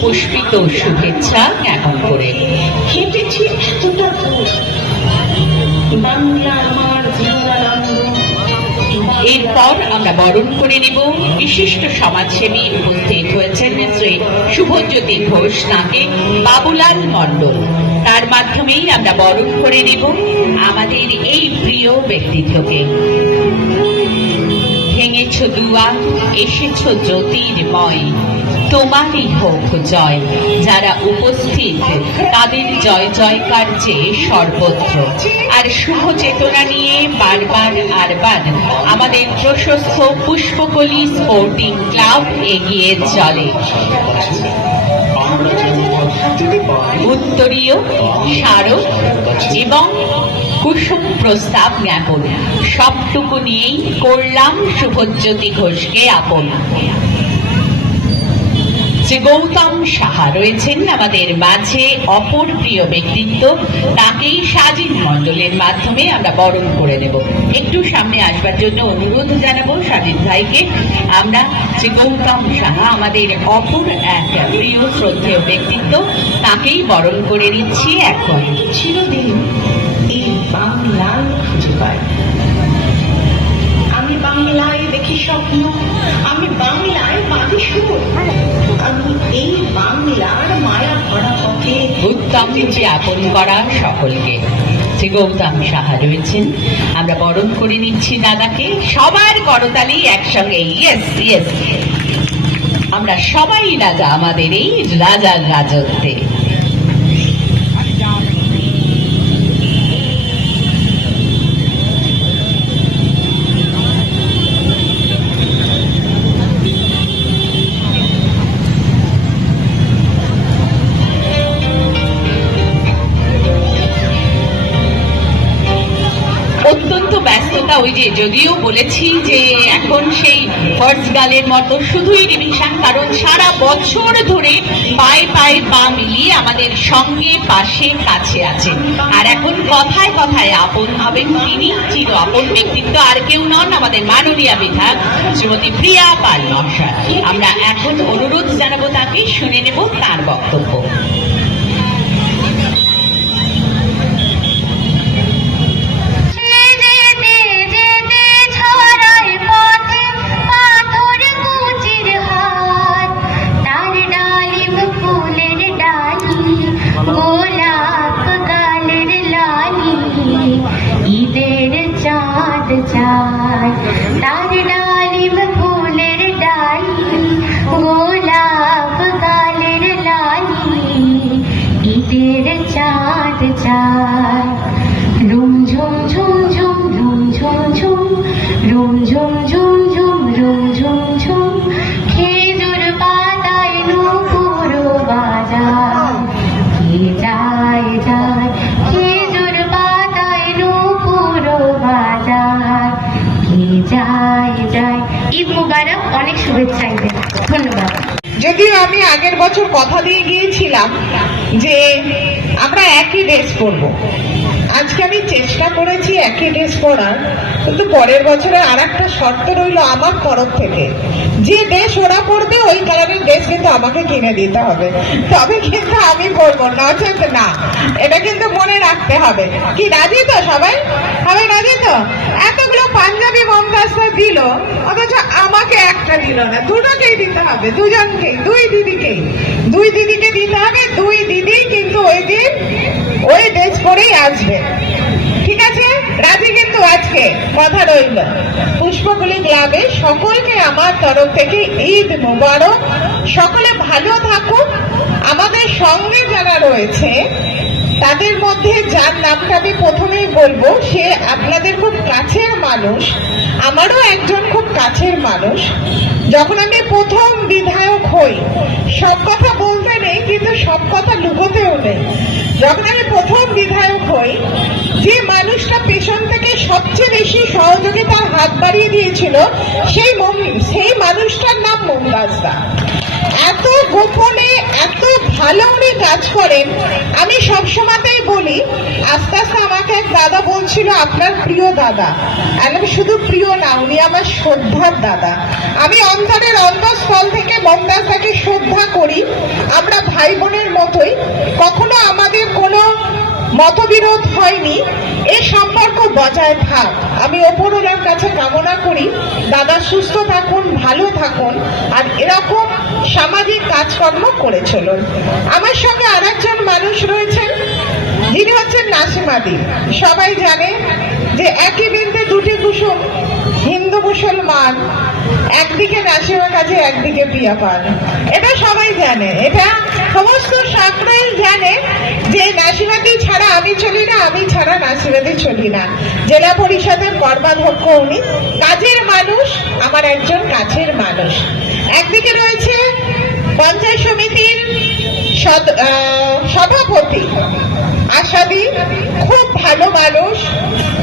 পুষ্পিত শুভেচ্ছা জ্ঞাপন করে। হেঁটেছি এতটা দূর, বাংলা আমার জীবনানন্দ। এরপর আমরা বরণ করে নেব বিশিষ্ট সমাজসেবী উপস্থিত হয়েছেন শ্রী শুভজ্যোতি ঘোষ, তাকে বাবুলাল মণ্ডল। তার মাধ্যমেই আমরা বরণ করে নেব আমাদের এই প্রিয় ব্যক্তিত্বকে। ভেঙেছ দুয়ার, এসেছ জ্যোতির্ময়, তোমারই হোক জয়। যারা উপস্থিত তাদের জয় জয়কার চেয়ে সর্বত্র। আর শুভ চেতনা নিয়ে বারবার আমাদের প্রশস্ত পুষ্পকলি স্পোর্টিং ক্লাব এগিয়ে চলে। উত্তরীয়, স্মারক এবং কুসুম প্রস্তাব জ্ঞাপন সবটুকু নিয়েই করলাম শুভজ্যোতি ঘোষকে আপন। শ্রী গৌতম সাহা রয়েছেন আমাদের মাঝে, অপর প্রিয় ব্যক্তিত্ব, তাকেই সাজিদ মণ্ডলের মাধ্যমে আমরা বরণ করে নেব। একটু সামনে আসবার জন্য অনুরোধ জানাবো সাজিদ ভাইকে। আমরা শ্রী গৌতম সাহা, আমাদের অপর এক প্রিয় শ্রদ্ধেয় ব্যক্তিত্ব, তাকেই বরণ করে নিচ্ছি এখন। চিরদিন এই বাংলায় খুঁজে পাই, আমি বাংলায় দেখি স্বপ্ন, আমি বাংলায় বাঁধি সুর, আমি এই বাংলার মায়া ভরা পথে উত্তম জ্ঞাপন করা সকলকে। শ্রী গৌতম সাহা রয়েছেন, আমরা বরণ করে নিচ্ছি দাদাকে। সবার করতালি একসঙ্গে, ইয়েস ইয়েস। আমরা সবাই রাজা আমাদের এই রাজার রাজত্বে। অত্যন্ত ব্যস্ততা, ওই যে যদিও বলেছি যে এখন সেই ফার্স্ট গালের মতো শুধুই রিভিশন, কারণ সারা বছর ধরে পায়ে পায়ে পা মিলিয়ে আমাদের সঙ্গে পাশে কাছে আছেন। আর এখন কথায় কথায় আপন হবেন তিনি, চির আপন ব্যক্তিত্ব আর কেউ নন, আমাদের মাননীয় বিধায়ক শ্রীমতী প্রিয়া পাল মহাশয়। আমরা এখন অনুরোধ জানাবো তাকে, শুনে নেব তার বক্তব্য। তার ডালিম ফুলের ডালি, গোলাপ গালের লালি, ঈদের চাঁদ চাঁদ। রুম ঝুম ঝুম ঝুম, রুম ঝুম ঝুম, রুম ঝুম ঝুম ঝুম, রুম ঝুম ঝুম। খেজুর পাতায় নূপুর বাজার, কে যায় যায়, খেজুর পাতায় নূপুর বাজার, কে যায় যায়। ঈদ মুবারক, অনেক শুভেচ্ছা ঈদের। ধন্যবাদ। যদিও আমি আগের বছর কথা দিয়ে গিয়েছিলাম যে আমরা একই ড্রেস পরবো, আজকে আমি চেষ্টা করেছি একই ড্রেস পরার, কিন্তু পরের বছরে আর একটা শর্ত রইল আমার তরফ থেকে, যে ড্রেস ওরা পরবে ওই কালারের ড্রেস কিন্তু আমাকে কিনে দিতে হবে, তবে কিন্তু আমি পরবো, নচেত না। এটা কিন্তু মনে রাখতে হবে। কি রাজি তো সবাই? সবাই রাজি তো? এতগুলো পাঞ্জাবি মমতাজটা দিল, অথচ আমাকে একটা দিল না, দুটোকেই দিতে হবে, দুজনকেই, দুই দিদিকে দিতে হবে। দুই দিদি কিন্তু ওই দিন ওই ড্রেস পরেই আসবে, ঠিক আছে? রাজি কিন্তু? আজকে কথা রইল। পুষ্পকলি ক্লাবে সকলকে আমার তরফ থেকে ঈদ মুবারক। সকলে ভালো থাকুন। আমাদের সঙ্গে যারা রয়েছে তাদের মধ্যে যার নামটা আমি প্রথমেই বলবো, সে আপনাদের খুব কাছের মানুষ, আমারও একজন খুব কাছের মানুষ। যখন আমি প্রথম বিধায়ক হই, সব কথা বলতে নেই কিন্তু সব কথা লুকোতেও নেই, যখন আমি প্রথম বিধায়ক হই, যে মানুষটা পেছন থেকে সবচেয়ে বেশি সহযোগিতার হাত বাড়িয়ে দিয়েছিল সেই মানুষটার নাম মমতাজ দা। এত গোপনে, এত ভালো উনি কাজ করেন। আমি সবসময়তেই বলি, আস্তে আস্তে আমাকে এক দাদা বলছিল আপনার প্রিয় দাদা, আমি শুধু প্রিয় না, উনি আমার শ্রদ্ধার দাদা। আমি অন্তরের অন্তঃস্থল থেকে মমতাজদাকে শ্রদ্ধা করি। আমরা ভাই বোনের মতোই, কখনো আমাদের কোনো মতবিরোধ হয়নি। এই সম্পর্ক বজায় থাক, আমি ওপরওয়ালার কাছে কামনা করি দাদা সুস্থ থাকুন, ভালো থাকুন, আর এরকম সামাজিক কাজকর্ম করে চলুন। আমার সঙ্গে আরেকজন মানুষ রয়েছেন, যিনি হচ্ছেন নাসিমাদি। সবাই জানে যে একই বৃন্তে দুটি কুসুম, হিন্দু মুসলমান, একদিকে নাসিমা কাজে একদিকে প্রিয়া পান। এটা সবাই জানে, এটা সমস্ত সাঁকড়াই জানে যে নাসিমাদি ছাড়া আমি চলি না, আমি ছাড়া নাসিমাদি চলি না। জেলা পরিষদের কর্মাধ্যক্ষ উনি, কাজের মানুষ, আমার একজন কাছের মানুষ। একদিকে রয়েছে পঞ্চায়েত সমিতির সভাপতি আশাদি, খুব ভালো মানুষ,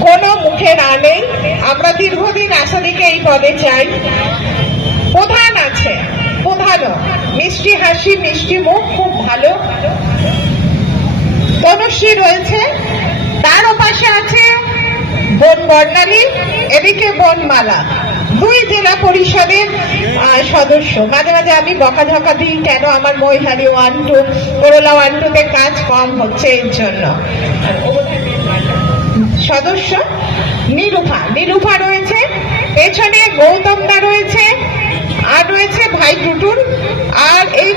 কোনো মুখে না নেই। আমরা দীর্ঘদিন আশাদিকে এই পদে চাই। প্রধান আছে, প্রধানও মিষ্টি হাসি, মিষ্টি মুখ, খুব ভালো। তনুশ্রী রয়েছে, তার ওপাশে আছে বোন বর্ণালী, এদিকে বোন মালা, দুই জেলা পরিষদের সদস্য। মাঝে মাঝে আমি বকাঝকা দিই কেন আমার মহিলারি 1-2, করোলা 1-2-তে কাজ কম হচ্ছে এর জন্য। সদস্য নীলুফা রয়েছে, পেছনে গৌতমদা রয়েছে, আর রয়েছে ভাই টুটুল, আর এই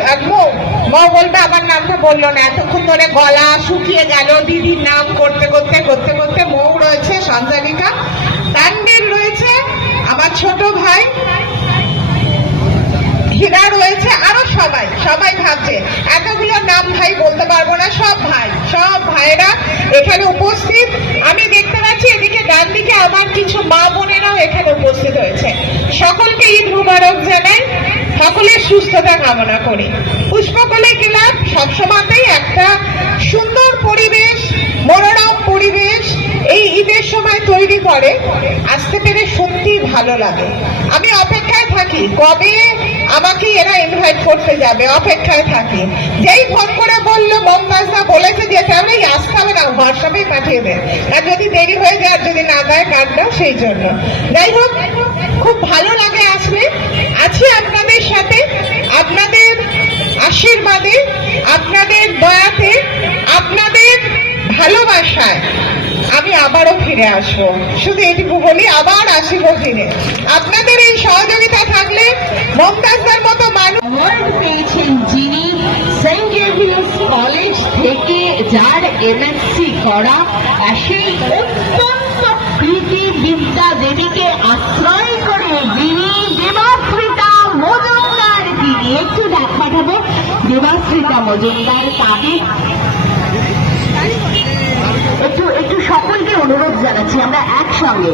মৌ বলবে আমার নামটা বললো না, এতক্ষণ ধরে গলা শুকিয়ে গেল দিদির নাম করতে করতে করতে করতে। মৌ রয়েছে, সঞ্চালিকা, তানবীর রয়েছে, আমার ছোট ভাই হীরা রয়েছে, আরো সবাই ভাবছে এতগুলো নাম ভাই বলতে পারবো না। সব ভাইয়েরা এখানে উপস্থিত। আমি দেখতে পাচ্ছি এদিকে ডান দিকে আমার কিছু মা বোনেরাও এখানে উপস্থিত হয়েছে। সকলকে ঈদ মুবারক জানাই, সকলের সুস্থতা কামনা করি। পুষ্পকলি ক্লাব সবসময়তেই একটা সুন্দর পরিবেশ, মনোরম পরিবেশ এই ঈদের সময় তৈরি করে। আসতে পেরে সত্যি ভালো লাগে। আমি অপেক্ষায় থাকি কবে আমাকে এরা ইনভাইট করতে যাবে, অপেক্ষায় থাকি। যেই ফোন করে বললো মমতাজদা বলেছে যেতে হবে, আসতে হবে না, হোয়াটসঅ্যাপে পাঠিয়ে দেয়, আর যদি দেরি হয়ে যায় আর যদি না দেয় কার্ডটাও, সেই জন্য। যাই হোক, খুব ভালো লাগে আসলে। আছি আপনাদের সাথে, আপনাদের আশীর্বাদে, আপনাদের দয়াতে, আপনাদের ভালোবাসায় আমি আবারও ফিরে আসবো। শুধু এটুকু বলি, আবার আসিব ফিরে। আপনাদের এই সহযোগিতা থাকলে মমতাজদার মতো মানুষ। অ্যাওয়ার্ড পেয়েছেন যিনি, সেন্ট জেভিয়ার্স কলেজ থেকে, যার এমএসসি করা, সেই অত্যন্ত কৃতি বিদ্যা দেবীকে আশ্রয় করে যিনি দেবাশ্রিতা মজুমদার দিদি, একটু ডাক পাঠাবো দেবাশ্রিতা মজুমদার, তাদের একটু সকলকে অনুরোধ জানাচ্ছি আমরা একসঙ্গে।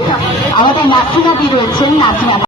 আমাদের নাচিমাদি রয়েছেন, নাচিমা